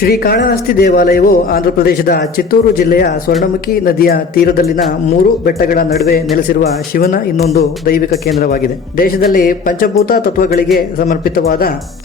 ಶ್ರೀಕಾಳಹಸ್ತಿ ದೇವಾಲಯವು ಆಂಧ್ರಪ್ರದೇಶದ ಚಿತ್ತೂರು ಜಿಲ್ಲೆಯ ಸ್ವರ್ಣಮುಖಿ ನದಿಯ ತೀರದಲ್ಲಿನ 3 ಬೆಟ್ಟಗಳ ನಡುವೆ ನೆಲೆಸಿರುವ ಶಿವನ ಇನ್ನೊಂದು ದೈವಿಕ ಕೇಂದ್ರವಾಗಿದೆ. ದೇಶದಲ್ಲಿ ಪಂಚಭೂತ ತತ್ವಗಳಿಗೆ ಸಮರ್ಪಿತವಾದ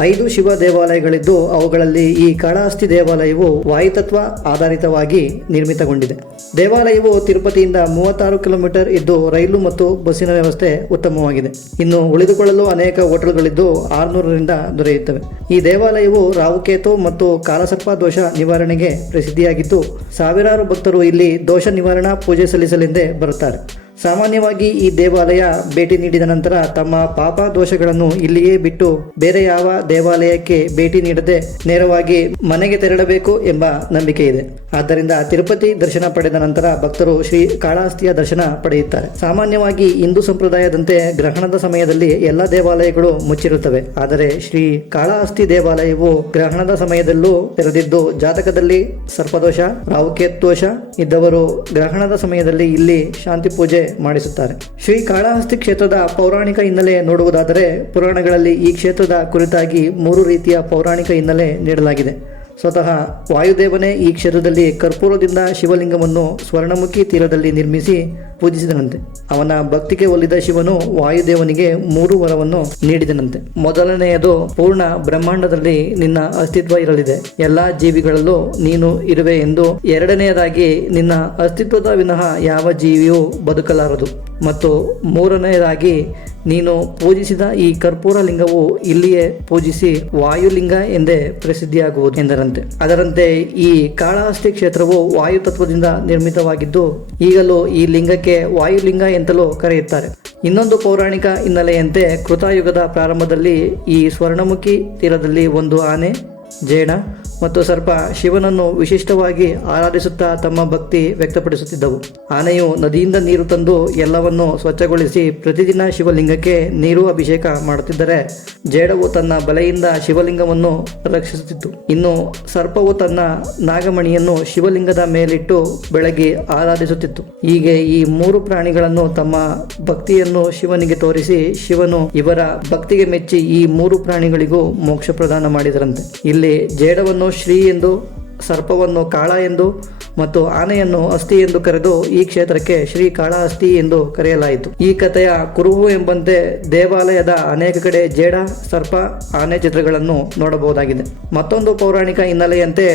5 ಶಿವ ದೇವಾಲಯಗಳಿದ್ದು ಅವುಗಳಲ್ಲಿ ಈ ಕಾಳಹಸ್ತಿ ದೇವಾಲಯವು ವಾಯುತತ್ವ ಆಧಾರಿತವಾಗಿ ನಿರ್ಮಿತಗೊಂಡಿದೆ. ದೇವಾಲಯವು ತಿರುಪತಿಯಿಂದ 36 ಕಿಲೋಮೀಟರ್ ಇದ್ದು ರೈಲು ಮತ್ತು ಬಸ್ಸಿನ ವ್ಯವಸ್ಥೆ ಉತ್ತಮವಾಗಿದೆ. ಇನ್ನು ಉಳಿದುಕೊಳ್ಳಲು ಅನೇಕ ಹೋಟೆಲ್ಗಳಿದ್ದು 600ರಿಂದ ದೊರೆಯುತ್ತವೆ. ಈ ದೇವಾಲಯವು ರಾಹುಕೇತು ಮತ್ತು ಕಾಲಸರ್ಪ ದೋಷ ನಿವಾರಣೆಗೆ ಪ್ರಸಿದ್ಧಿಯಾಗಿದ್ದು ಸಾವಿರಾರು ಭಕ್ತರು ಇಲ್ಲಿ ದೋಷ ನಿವಾರಣಾ ಪೂಜೆ ಸಲ್ಲಿಸಲೆಂದೇ ಬರುತ್ತಾರೆ. ಸಾಮಾನ್ಯವಾಗಿ ಈ ದೇವಾಲಯ ಭೇಟಿ ನೀಡಿದ ನಂತರ ತಮ್ಮ ಪಾಪ ದೋಷಗಳನ್ನು ಇಲ್ಲಿಯೇ ಬಿಟ್ಟು ಬೇರೆ ಯಾವ ದೇವಾಲಯಕ್ಕೆ ಭೇಟಿ ನೀಡದೆ ನೇರವಾಗಿ ಮನೆಗೆ ತೆರಳಬೇಕು ಎಂಬ ನಂಬಿಕೆ ಇದೆ. ಆದ್ದರಿಂದ ತಿರುಪತಿ ದರ್ಶನ ಪಡೆದ ನಂತರ ಭಕ್ತರು ಶ್ರೀ ಕಾಳಹಸ್ತಿಯ ದರ್ಶನ ಪಡೆಯುತ್ತಾರೆ. ಸಾಮಾನ್ಯವಾಗಿ ಹಿಂದೂ ಸಂಪ್ರದಾಯದಂತೆ ಗ್ರಹಣದ ಸಮಯದಲ್ಲಿ ಎಲ್ಲ ದೇವಾಲಯಗಳು ಮುಚ್ಚಿರುತ್ತವೆ. ಆದರೆ ಶ್ರೀ ಕಾಳಹಸ್ತಿ ದೇವಾಲಯವು ಗ್ರಹಣದ ಸಮಯದಲ್ಲೂ ತೆರೆದಿದ್ದು ಜಾತಕದಲ್ಲಿ ಸರ್ಪದೋಷ, ರಾಹುಕೇತು ದೋಷ ಇದ್ದವರು ಗ್ರಹಣದ ಸಮಯದಲ್ಲಿ ಇಲ್ಲಿ ಶಾಂತಿ ಪೂಜೆ ಮಾಡಿಸುತ್ತಾರೆ. ಶ್ರೀ ಕಾಳಹಸ್ತಿ ಕ್ಷೇತ್ರದ ಪೌರಾಣಿಕ ಹಿನ್ನೆಲೆ ನೋಡುವುದಾದರೆ ಪುರಾಣಗಳಲ್ಲಿ ಈ ಕ್ಷೇತ್ರದ ಕುರಿತಾಗಿ 3 ರೀತಿಯ ಪೌರಾಣಿಕ ಹಿನ್ನೆಲೆ ನೀಡಲಾಗಿದೆ. ಸ್ವತಃ ವಾಯುದೇವನೇ ಈ ಕ್ಷೇತ್ರದಲ್ಲಿ ಕರ್ಪೂರದಿಂದ ಶಿವಲಿಂಗವನ್ನು ಸ್ವರ್ಣಮುಖಿ ತೀರದಲ್ಲಿ ನಿರ್ಮಿಸಿ ಪೂಜಿಸಿದನಂತೆ. ಅವನ ಭಕ್ತಿಗೆ ಒಲಿದ ಶಿವನು ವಾಯುದೇವನಿಗೆ 3 ವರವನ್ನು ನೀಡಿದನಂತೆ. ಮೊದಲನೆಯದು, ಪೂರ್ಣ ಬ್ರಹ್ಮಾಂಡದಲ್ಲಿ ನಿನ್ನ ಅಸ್ತಿತ್ವ ಇರಲಿದೆ, ಎಲ್ಲಾ ಜೀವಿಗಳಲ್ಲೂ ನೀನು ಇರುವೆ ಎಂದು. ಎರಡನೆಯದಾಗಿ, ನಿನ್ನ ಅಸ್ತಿತ್ವದ ವಿನಃ ಯಾವ ಜೀವಿಯೂ ಬದುಕಲಾರದು. ಮತ್ತು ಮೂರನೆಯದಾಗಿ, ನೀನು ಪೂಜಿಸಿದ ಈ ಕರ್ಪೂರ ಲಿಂಗವು ಇಲ್ಲಿಯೇ ಪೂಜಿಸಿ ವಾಯುಲಿಂಗ ಎಂದೇ ಪ್ರಸಿದ್ಧಿಯಾಗುವುದು ಎಂದರಂತೆ. ಅದರಂತೆ ಈ ಕಾಳಹಸ್ತಿ ಕ್ಷೇತ್ರವು ವಾಯು ತತ್ವದಿಂದ ನಿರ್ಮಿತವಾಗಿದ್ದು ಈಗಲೂ ಈ ಲಿಂಗಕ್ಕೆ ವಾಯುಲಿಂಗ ಎಂತಲೂ ಕರೆಯುತ್ತಾರೆ. ಇನ್ನೊಂದು ಪೌರಾಣಿಕ ಹಿನ್ನೆಲೆಯಂತೆ ಕೃತಯುಗದ ಪ್ರಾರಂಭದಲ್ಲಿ ಈ ಸ್ವರ್ಣಮುಖಿ ತೀರದಲ್ಲಿ ಒಂದು ಆನೆ, ಜೇಡ ಮತ್ತು ಸರ್ಪ ಶಿವನನ್ನು ವಿಶಿಷ್ಟವಾಗಿ ಆರಾಧಿಸುತ್ತಾ ತಮ್ಮ ಭಕ್ತಿ ವ್ಯಕ್ತಪಡಿಸುತ್ತಿದ್ದವು. ಆನೆಯು ನದಿಯಿಂದ ನೀರು ತಂದು ಎಲ್ಲವನ್ನು ಸ್ವಚ್ಛಗೊಳಿಸಿ ಪ್ರತಿದಿನ ಶಿವಲಿಂಗಕ್ಕೆ ನೀರು ಅಭಿಷೇಕ ಮಾಡುತ್ತಿದ್ದರೆ ಜೇಡವು ತನ್ನ ಬಲೆಯಿಂದ ಶಿವಲಿಂಗವನ್ನು ರಕ್ಷಿಸುತ್ತಿತ್ತು. ಇನ್ನು ಸರ್ಪವು ತನ್ನ ನಾಗಮಣಿಯನ್ನು ಶಿವಲಿಂಗದ ಮೇಲಿಟ್ಟು ಬೆಳಗಿ ಆರಾಧಿಸುತ್ತಿತ್ತು. ಹೀಗೆ ಈ 3 ಪ್ರಾಣಿಗಳನ್ನು ತಮ್ಮ ಭಕ್ತಿಯನ್ನು ಶಿವನಿಗೆ ತೋರಿಸಿ ಶಿವನು ಇವರ ಭಕ್ತಿಗೆ ಮೆಚ್ಚಿ ಈ 3 ಪ್ರಾಣಿಗಳಿಗೂ ಮೋಕ್ಷ ಪ್ರದಾನ ಮಾಡಿದರಂತೆ. ಇಲ್ಲಿ ಜೇಡವನ್ನು ಶ್ರೀ ಎಂದು, ಸರ್ಪವನ್ನು ಕಾಳ ಎಂದು ಮತ್ತು ಆನೆಯನ್ನು ಅಸ್ಥಿ ಎಂದು ಕರೆದು ಈ ಕ್ಷೇತ್ರಕ್ಕೆ ಶ್ರೀ ಕಾಳಹಸ್ತಿ ಎಂದು ಕರೆಯಲಾಯಿತು. ಈ ಕಥೆಯ ಕುರುಹು ಎಂಬಂತೆ ದೇವಾಲಯದ ಅನೇಕ ಕಡೆ ಜೇಡ, ಸರ್ಪ, ಆನೆ ಚಿತ್ರಗಳನ್ನು ನೋಡಬಹುದಾಗಿದೆ. ಮತ್ತೊಂದು ಪೌರಾಣಿಕ ಹಿನ್ನೆಲೆಯಂತೆ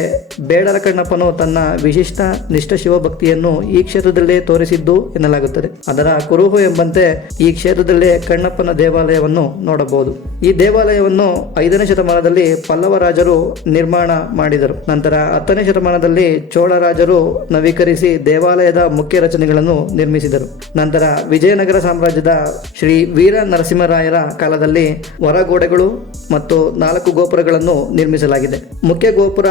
ಬೇಡರ ಕಣ್ಣಪ್ಪನು ತನ್ನ ವಿಶಿಷ್ಟ ನಿಷ್ಠ ಶಿವಭಕ್ತಿಯನ್ನು ಈ ಕ್ಷೇತ್ರದಲ್ಲೇ ತೋರಿಸಿದ್ದು ಎನ್ನಲಾಗುತ್ತದೆ. ಅದರ ಕುರುಹು ಎಂಬಂತೆ ಈ ಕ್ಷೇತ್ರದಲ್ಲೇ ಕಣ್ಣಪ್ಪನ ದೇವಾಲಯವನ್ನು ನೋಡಬಹುದು. ಈ ದೇವಾಲಯವನ್ನು 5ನೇ ಶತಮಾನದಲ್ಲಿ ಪಲ್ಲವ ರಾಜರು ನಿರ್ಮಾಣ ಮಾಡಿದರು. ನಂತರ 10ನೇ ಶತಮಾನದಲ್ಲಿ ಚೋಳ ರಾಜರು ನವೀಕರಿಸಿ ದೇವಾಲಯದ ಮುಖ್ಯ ರಚನೆಗಳನ್ನು ನಿರ್ಮಿಸಿದರು. ನಂತರ ವಿಜಯನಗರ ಸಾಮ್ರಾಜ್ಯದ ಶ್ರೀ ವೀರ ನರಸಿಂಹರಾಯರ ಕಾಲದಲ್ಲಿ ಹೊರಗೋಡೆಗಳು ಮತ್ತು 4 ಗೋಪುರಗಳನ್ನು ನಿರ್ಮಿಸಲಾಗಿದೆ. ಮುಖ್ಯ ಗೋಪುರ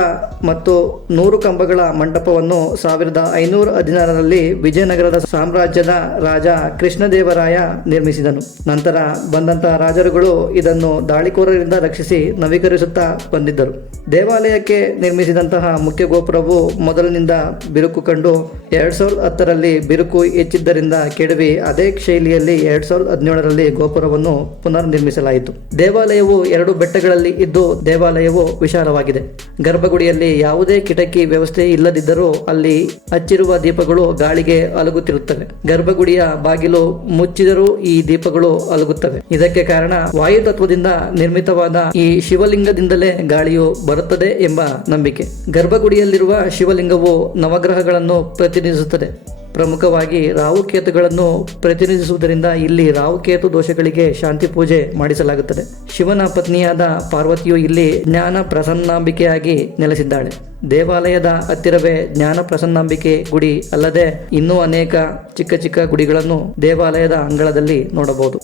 ಮತ್ತು 100 ಕಂಬಗಳ ಮಂಟಪವನ್ನು 1516ರಲ್ಲಿ ವಿಜಯನಗರದ ಸಾಮ್ರಾಜ್ಯದ ರಾಜ ಕೃಷ್ಣದೇವರಾಯ ನಿರ್ಮಿಸಿದನು. ನಂತರ ಬಂದಂತಹ ರಾಜರುಗಳು ಇದನ್ನು ದಾಳಿಕೋರರಿಂದ ರಕ್ಷಿಸಿ ನವೀಕರಿಸುತ್ತಾ ಬಂದಿದ್ದರು. ದೇವಾಲಯಕ್ಕೆ ನಿರ್ಮಿಸಿದಂತಹ ಮುಖ್ಯ ಗೋಪುರವು ಮೊದಲಿನಿಂದ ಬಿರುಕು ಕಂಡು 2010ರಲ್ಲಿ ಬಿರುಕು ಹೆಚ್ಚಿದ್ದರಿಂದ ಕೆಡವಿ ಅದೇ ಶೈಲಿಯಲ್ಲಿ 2017ರಲ್ಲಿ ಗೋಪುರವನ್ನು ಪುನರ್ ನಿರ್ಮಿಸಲಾಯಿತು. ದೇವಾಲಯವು 2 ಬೆಟ್ಟಗಳಲ್ಲಿ ಇದ್ದು ದೇವಾಲಯವು ವಿಶಾಲವಾಗಿದೆ. ಗರ್ಭಗುಡಿಯಲ್ಲಿ ಯಾವುದೇ ಕಿಟಕಿ ವ್ಯವಸ್ಥೆ ಇಲ್ಲದಿದ್ದರೂ ಅಲ್ಲಿ ಹಚ್ಚಿರುವ ದೀಪಗಳು ಗಾಳಿಗೆ ಅಲುಗುತ್ತಿರುತ್ತವೆ. ಗರ್ಭಗುಡಿಯ ಬಾಗಿಲು ಮುಚ್ಚಿದರೂ ಈ ದೀಪಗಳು ಅಲುಗುತ್ತವೆ. ಇದಕ್ಕೆ ಕಾರಣ ವಾಯು ತತ್ವದಿಂದ ನಿರ್ಮಿತವಾದ ಈ ಶಿವಲಿಂಗದಿಂದಲೇ ಗಾಳಿಯು ಬರುತ್ತದೆ ಎಂಬ ನಂಬಿಕೆ. ಗರ್ಭಗುಡಿಯಲ್ಲಿರುವ ಶಿವಲಿಂಗವು ನವಗ್ರಹಗಳನ್ನು ಪ್ರತಿನಿಧಿಸುತ್ತದೆ. ಪ್ರಮುಖವಾಗಿ ರಾಹುಕೇತುಗಳನ್ನು ಪ್ರತಿನಿಧಿಸುವುದರಿಂದ ಇಲ್ಲಿ ರಾಹುಕೇತು ದೋಷಗಳಿಗೆ ಶಾಂತಿ ಪೂಜೆ ಮಾಡಿಸಲಾಗುತ್ತದೆ. ಶಿವನ ಪತ್ನಿಯಾದ ಪಾರ್ವತಿಯು ಇಲ್ಲಿ ಜ್ಞಾನ ಪ್ರಸನ್ನಾಂಬಿಕೆಯಾಗಿ ನೆಲೆಸಿದ್ದಾಳೆ. ದೇವಾಲಯದ ಹತ್ತಿರವೇ ಜ್ಞಾನ ಪ್ರಸನ್ನಾಂಬಿಕೆ ಗುಡಿ ಅಲ್ಲದೆ ಇನ್ನೂ ಅನೇಕ ಚಿಕ್ಕ ಚಿಕ್ಕ ಗುಡಿಗಳನ್ನು ದೇವಾಲಯದ ಅಂಗಳದಲ್ಲಿ ನೋಡಬಹುದು.